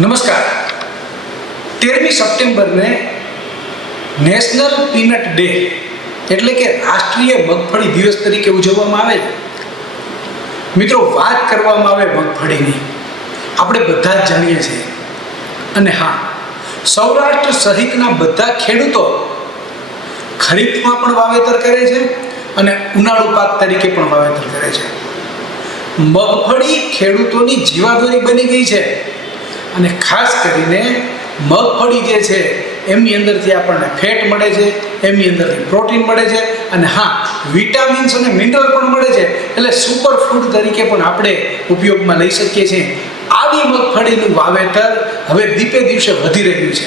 નમસ્કાર. તેરમી સપ્ટેમ્બરને national peanut day એટલે કે રાષ્ટ્રીય મગફળી દિવસ તરીકે ઉજવવામાં આવે મિત્રો, વાત કરવામાં આવે મગફળીની. આપણે બધા જ જાણીએ છીએ. અને હા, સૌરાષ્ટ્ર સહિતના બધા ખેડૂતો ખરીફમાં પણ વાવેતર કરે છે અને ઉનાળુ પાક તરીકે પણ વાવેતર કરે છે. મગફળી ખેડૂતોની જીવાદોરી બની ગઈ છે. અને ખાસ કરીને મગફળી જે છે, એમની અંદરથી આપણને ફેટ મળે છે, એમની અંદરથી પ્રોટીન મળે છે અને હા, વિટામિન્સ અને મિનરલ પણ મળે છે. એટલે સુપર ફૂડ તરીકે પણ આપણે ઉપયોગમાં લઈ શકીએ છીએ. આવી મગફળીનું વાવેતર હવે દીપે દિવસે વધી રહ્યું છે.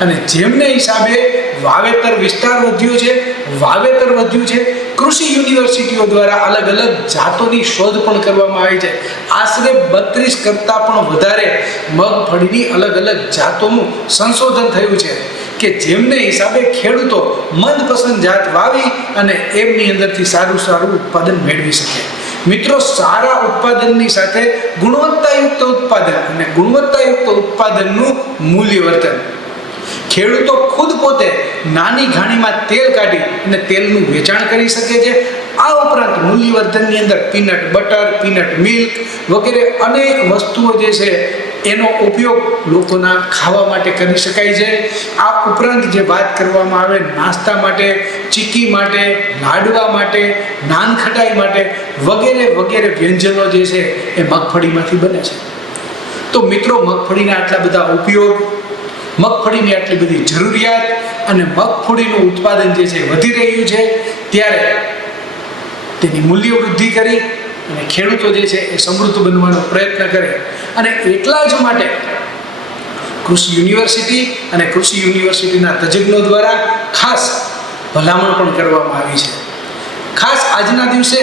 અને જેમને હિસાબે વાવેતર વિસ્તાર વધ્યો છે, વાવેતર વધ્યું છે કૃષિ યુનિવર્સિટીઓ દ્વારા અલગ અલગ જાતોની શોધ પણ કરવામાં આવી છે. આશરે બત્રીસ કરતાં પણ વધારે મગફળીની અલગ અલગ જાતોનું સંશોધન થયું છે કે જેમને હિસાબે ખેડૂતો મનપસંદ જાત વાવી અને એમની અંદરથી સારું સારું ઉત્પાદન મેળવી શકે. મિત્રો, સારા ઉત્પાદનની સાથે ગુણવત્તાયુક્ત ઉત્પાદન અને ગુણવત્તાયુક્ત ઉત્પાદનનું મૂલ્યવર્ધન. ખેડૂતો ખુદ પોતે નાની ઘાણીમાં તેલ કાઢી અને તેલનું વેચાણ કરી શકે છે. આ ઉપરાંત મૂલ્યવર્ધનની અંદર પીનટ બટર પીનટ મિલ્ક વગેરે અનેક વસ્તુઓ જે છે એનો ઉપયોગ લોકોના ખાવા માટે કરી શકાય છે. આ ઉપરાંત જે વાત કરવામાં આવે નાસ્તા માટે, ચીકી માટે, લાડવા માટે નાનખટાઈ માટે વગેરે વગેરે વ્યંજનો જે છે એ મગફળીમાંથી બને છે. તો મિત્રો, મગફળીના આટલા બધા ઉપયોગ મગફળીની આટલી બધી જરૂરિયાત અને મગફળીનું ઉત્પાદન જે છે વધી રહ્યું છે, ત્યારે તેની મૂલ્ય વૃદ્ધિ કરી અને ખેડૂતો જે છે એ સમૃદ્ધ બનવાનો પ્રયત્ન કરે. અને એટલા જ માટે કૃષિ યુનિવર્સિટી અને કૃષિ યુનિવર્સિટીના તજજ્ઞો દ્વારા ખાસ ભલામણ પણ કરવામાં આવી છે. ખાસ આજના દિવસે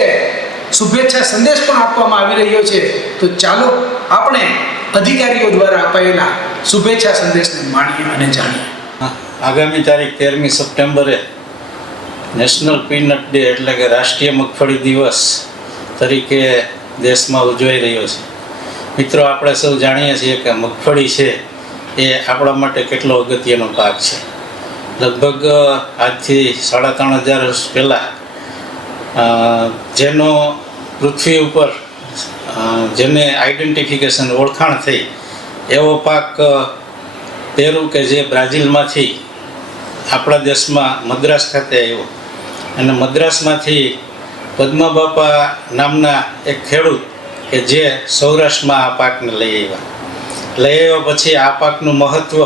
શુભેચ્છા સંદેશ પણ આપવામાં આવી રહ્યો છે. તો ચાલો આપણે અધિકારીઓ દ્વારા અપાયેલા શુભેચ્છા સંદેશને માણીએ અને જાણીએ. આગામી તારીખ તેરમી સપ્ટેમ્બરે નેશનલ પીનટ ડે એટલે કે રાષ્ટ્રીય મગફળી દિવસ તરીકે દેશમાં ઉજવાઈ રહ્યો છે. મિત્રો, આપણે સૌ જાણીએ છીએ કે મગફળી છે એ આપણા માટે કેટલો અગત્યનો પાક છે. લગભગ આજથી સાડા ત્રણ હજાર વર્ષ પહેલાં જેનો પૃથ્વી ઉપર જેને આઈડેન્ટિફિકેશન ઓળખાણ થઈ એવો પાક પેરુ કે જે બ્રાઝિલમાંથી આપણા દેશમાં મદ્રાસ ખાતે આવ્યો. અને મદ્રાસમાંથી પદ્માબાપા નામના એક ખેડૂત કે જે સૌરાષ્ટ્રમાં આ પાકને લઈ આવ્યા. લઈ આવ્યા પછી આ પાકનું મહત્ત્વ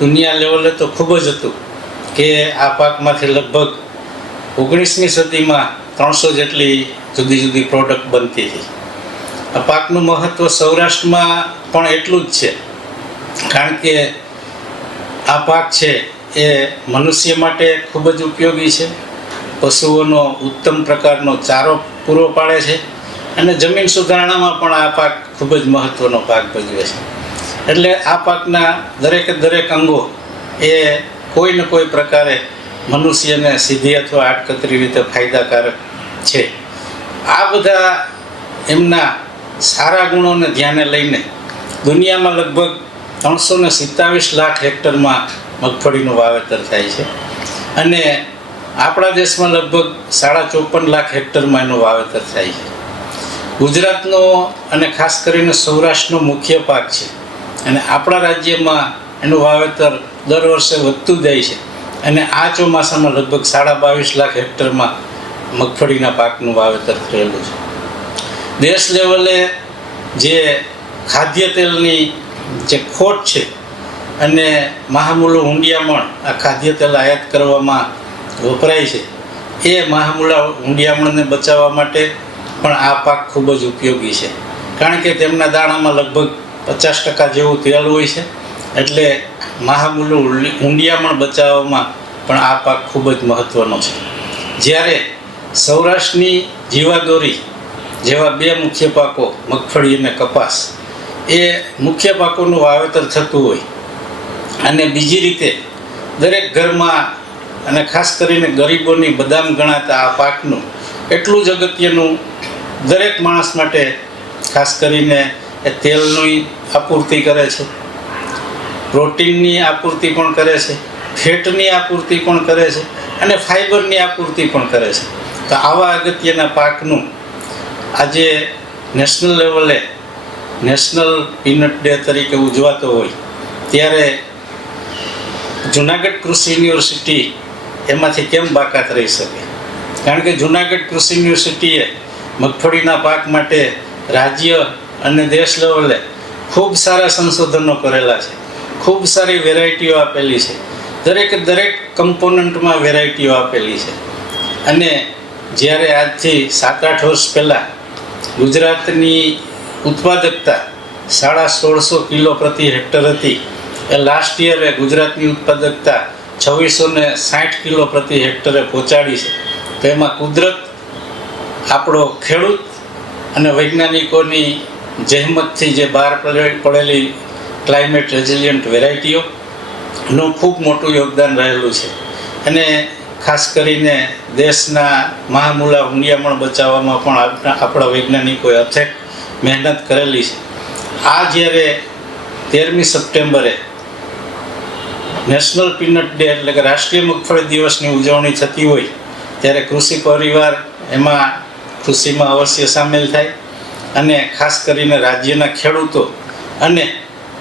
દુનિયા લેવલે તો ખૂબ જ હતું કે આ પાકમાંથી લગભગ ઓગણીસમી સદીમાં ત્રણસો જેટલી જુદી જુદી પ્રોડક્ટ બનતી હતી. પાકનું મહત્ત્વ સૌરાષ્ટ્રમાં પણ એટલું જ છે. કારણ કે આ પાક છે એ મનુષ્ય માટે ખૂબ જ ઉપયોગી છે. પશુઓનો ઉત્તમ પ્રકારનો ચારો પૂરો પાડે છે અને જમીન સુધારણામાં પણ આ પાક ખૂબ જ મહત્ત્વનો ભાગ ભજવે છે. એટલે આ પાકના દરેકે દરેક અંગો એ કોઈ ને કોઈ પ્રકારે મનુષ્યને સીધી અથવા આડકતરી રીતે ફાયદાકારક છે. આ બધા એમના સારા ગુણોને ધ્યાને લઈને દુનિયામાં લગભગ ત્રણસો ને સિત્તાવીસ લાખ હેક્ટરમાં મગફળીનું વાવેતર થાય છે. અને આપણા દેશમાં લગભગ સાડા ચોપન લાખ હેક્ટરમાં એનું વાવેતર થાય છે. ગુજરાતનો અને ખાસ કરીને સૌરાષ્ટ્રનો મુખ્ય પાક છે. અને આપણા રાજ્યમાં એનું વાવેતર દર વર્ષે વધતું જાય છે. અને આ ચોમાસામાં લગભગ સાડા બાવીસ લાખ હેક્ટરમાં મગફળીના પાકનું વાવેતર થયેલું છે. દેશ લેવલે જે ખાદ્ય તેલની જે ખોટ છે અને મહામૂલો હુંડિયામણ આ ખાદ્ય તેલ આયાત કરવામાં વપરાય છે, એ મહામૂલા હુંડિયામણને બચાવવા માટે પણ આ પાક ખૂબ જ ઉપયોગી છે. કારણ કે તેમના દાણામાં લગભગ પચાસ ટકા જેવું તેલ હોય છે, એટલે મહામૂલો હુંડિયામણ બચાવવામાં પણ આ પાક ખૂબ જ મહત્ત્વનો છે. જ્યારે સૌરાષ્ટ્રની જીવાદોરી જેવા બે મુખ્ય પાકો, મગફળી અને કપાસ, એ મુખ્ય પાકોનું વાવેતર થતું હોય. અને બીજી રીતે દરેક ઘરમાં અને ખાસ કરીને ગરીબોની બદામ ગણાતા આ પાકનું એટલું જ અગત્યનું દરેક માણસ માટે ખાસ કરીને એ તેલની આપૂર્તિ કરે છે. પ્રોટીનની આપૂર્તિ પણ કરે છે. ફેટની આપૂર્તિ પણ કરે છે. અને ફાઇબરની આપૂર્તિ પણ કરે છે. તો આવા અગત્યના પાકનું આજે નેશનલ લેવલે નેશનલ પીનટ ડે તરીકે ઉજવાતો હોય, ત્યારે જુનાગઢ કૃષિ યુનિવર્સિટી એમાંથી કેમ બાકાત રહી શકે? કારણ કે જુનાગઢ કૃષિ યુનિવર્સિટીએ મગફળીના પાક માટે રાજ્ય અને દેશ લેવલે ખૂબ સારા સંશોધનો કરેલા છે. ખૂબ સારી વેરાયટીઓ આપેલી છે. દરેકે, દરેક કમ્પોનન્ટમાં વેરાયટીઓ આપેલી છે. અને જ્યારે આજથી સાત આઠ વર્ષ પહેલાં ગુજરાતની ઉત્પાદકતા સાડા સોળસો કિલો પ્રતિ હેક્ટર હતી. એ લાસ્ટ યરે ગુજરાતની ઉત્પાદકતા છવ્વીસો ને સાઠ કિલો પ્રતિ હેક્ટરે પહોંચાડી છે. તો એમાં કુદરત, આપણો ખેડૂત અને વૈજ્ઞાનિકોની જહેમતથી જે બહાર પડે- પડેલી ક્લાઇમેટ રેઝિલિયન્ટ વેરાયટીઓનું ખૂબ મોટું યોગદાન રહેલું છે. અને ખાસ કરીને દેશના મહામૂલા હુંડિયામણ બચાવવામાં પણ આપણા વૈજ્ઞાનિકોએ અથેક મહેનત કરેલી છે. આ જ્યારે તેરમી સપ્ટેમ્બરે નેશનલ પીનટ ડે એટલે કે રાષ્ટ્રીય મગફળી દિવસની ઉજવણી થતી હોય, ત્યારે કૃષિ પરિવાર એમાં કૃષિમાં અવશ્ય સામેલ થાય અને ખાસ કરીને રાજ્યના ખેડૂતો અને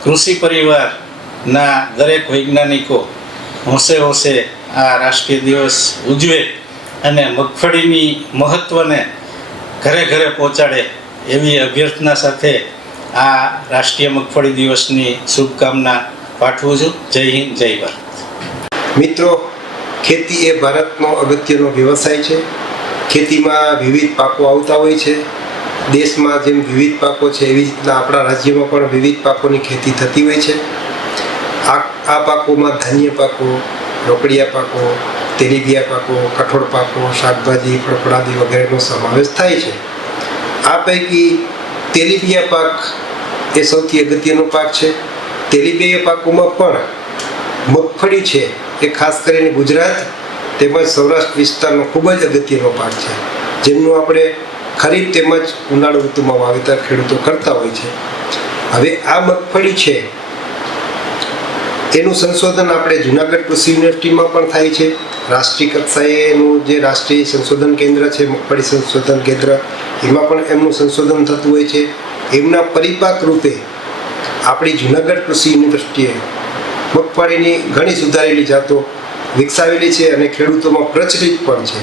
કૃષિ પરિવારના દરેક વૈજ્ઞાનિકો હોંશે હોંશે આ રાષ્ટ્રીય દિવસ ઉજવે અને મગફળીની મહત્ત્વને ઘરે ઘરે પહોંચાડે એવી અભ્યર્થના સાથે આ રાષ્ટ્રીય મગફળી દિવસની શુભકામના પાઠવું છું. જય હિન્દ, જય ભારત. મિત્રો, ખેતી એ ભારતનો અગત્યનો વ્યવસાય છે. ખેતીમાં વિવિધ પાકો આવતા હોય છે. દેશમાં જેમ વિવિધ પાકો છે, એવી રીતના આપણા રાજ્યમાં પણ વિવિધ પાકોની ખેતી થતી હોય છે. આ પાકોમાં ધાન્ય પાકો, રોકડિયા પાકો, તેલીબિયા પાકો, કઠોળ પાકો, શાકભાજી, ફળફળાદી વગેરેનો સમાવેશ થાય છે. આ પૈકી તેલીબિયા પાક એ સૌથી અગત્યનો પાક છે. તેલીબિયા પાકોમાં પણ મગફળી છે એ ખાસ કરીને ગુજરાત તેમજ સૌરાષ્ટ્ર વિસ્તારનો ખૂબ જ અગત્યનો પાક છે. જેમનું આપણે ખરીફ તેમજ ઉનાળુ ઋતુમાં વાવેતર ખેડૂતો કરતા હોય છે. હવે આ મગફળી છે એનું સંશોધન આપણે જુનાગઢ કૃષિ યુનિવર્સિટીમાં પણ થાય છે. રાષ્ટ્રીય કક્ષાએનું જે રાષ્ટ્રીય સંશોધન કેન્દ્ર છે, મગફળી સંશોધન કેન્દ્ર, એમાં પણ એમનું સંશોધન થતું હોય છે. એમના પરિપાક રૂપે આપણી જુનાગઢ કૃષિ યુનિવર્સિટીએ મગફળીની ઘણી સુધારેલી જાતો વિકસાવેલી છે અને ખેડૂતોમાં પ્રચલિત પણ છે.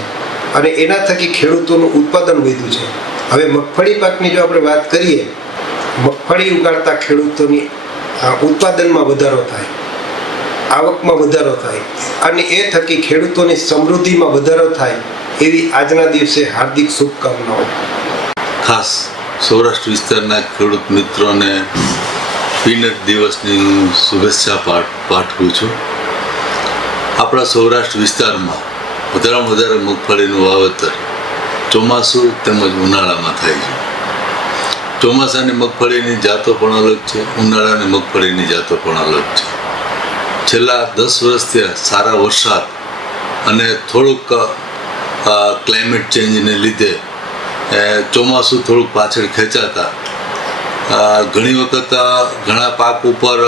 અને એના થકી ખેડૂતોનું ઉત્પાદન વધ્યું છે. હવે મગફળી પાકની જો આપણે વાત કરીએ, મગફળી ઉગાડતા ખેડૂતોની ઉત્પાદનમાં વધારો થાય. આવકમાં વધારો થાય અને એ થકી ખેડૂતોની સમૃદ્ધિમાં વધારો થાય એવી આજના દિવસે હાર્દિક શુભકામનાઓ. ખાસ સૌરાષ્ટ્ર વિસ્તારના ખેડૂત મિત્રોને પીનટ દિવસની શુભેચ્છા પાઠ પાઠવું છું. આપણા સૌરાષ્ટ્ર વિસ્તારમાં વધારેમાં વધારે મગફળીનું વાવેતર ચોમાસું તેમજ ઉનાળામાં થાય છે. ચોમાસાની મગફળીની જાતો પણ અલગ છે, ઉનાળાની મગફળીની જાતો પણ અલગ છે. છેલ્લા દસ વર્ષથી સારા વરસાદ અને થોડુંક ક્લાઇમેટ ચેન્જને લીધે ચોમાસું થોડુંક પાછળ ખેંચાતા ઘણી વખત ઘણા પાક ઉપર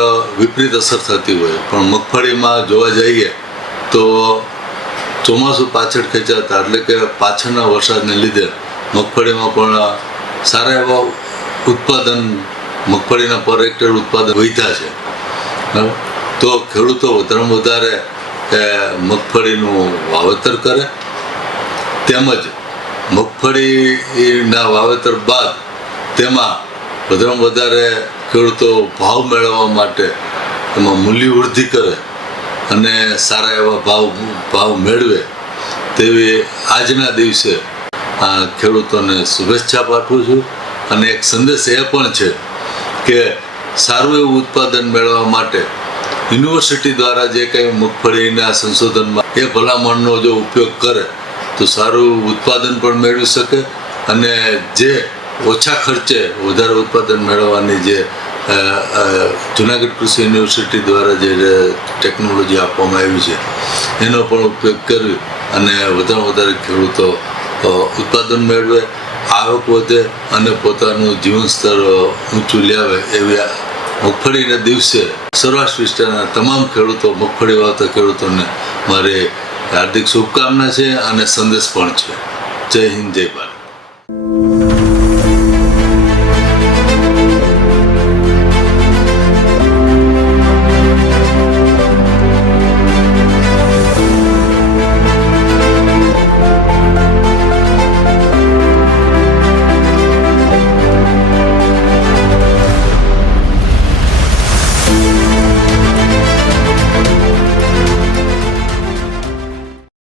વિપરીત અસર થતી હોય પણ મગફળીમાં જોવા જઈએ તો ચોમાસું પાછળ ખેંચાતા, એટલે કે પાછળના વરસાદને લીધે મગફળીમાં પણ સારા એવા ઉત્પાદન, મગફળીના પર હેક્ટર ઉત્પાદન વધ્યા છે બરાબર? તો ખેડૂતો વધારેમાં વધારે મગફળીનું વાવેતર કરે. તેમજ મગફળીના વાવેતર બાદ તેમાં વધારેમાં વધારે ખેડૂતો ભાવ મેળવવા માટે એમાં મૂલ્ય વૃદ્ધિ કરે અને સારા એવા ભાવ ભાવ મેળવે તેવી આજના દિવસે આ ખેડૂતોને શુભેચ્છા પાઠવું છું. અને એક સંદેશ એ પણ છે કે સારું એવું ઉત્પાદન મેળવવા માટે યુનિવર્સિટી દ્વારા જે કંઈ મગફળીના સંશોધનમાં એ ભલામણનો જો ઉપયોગ કરે, તો સારું ઉત્પાદન પણ મેળવી શકે અને જે ઓછા ખર્ચે વધારે ઉત્પાદન મેળવવાની જે જુનાગઢ કૃષિ યુનિવર્સિટી દ્વારા જે ટેકનોલોજી આપવામાં આવી છે, એનો પણ ઉપયોગ કરવી અને વધારે વધારે ખેડૂતો ઉત્પાદન મેળવે, આવક વધે અને પોતાનું જીવન સ્તર ઊંચું લાવે એવી મગફળીના દિવસે સૌરાષ્ટ્ર વિસ્તારના તમામ ખેડૂતો મગફળી વાવતા ખેડૂતોને મારે હાર્દિક શુભકામના છે અને સંદેશ પણ છે. જય હિન્દ, જય ભારત.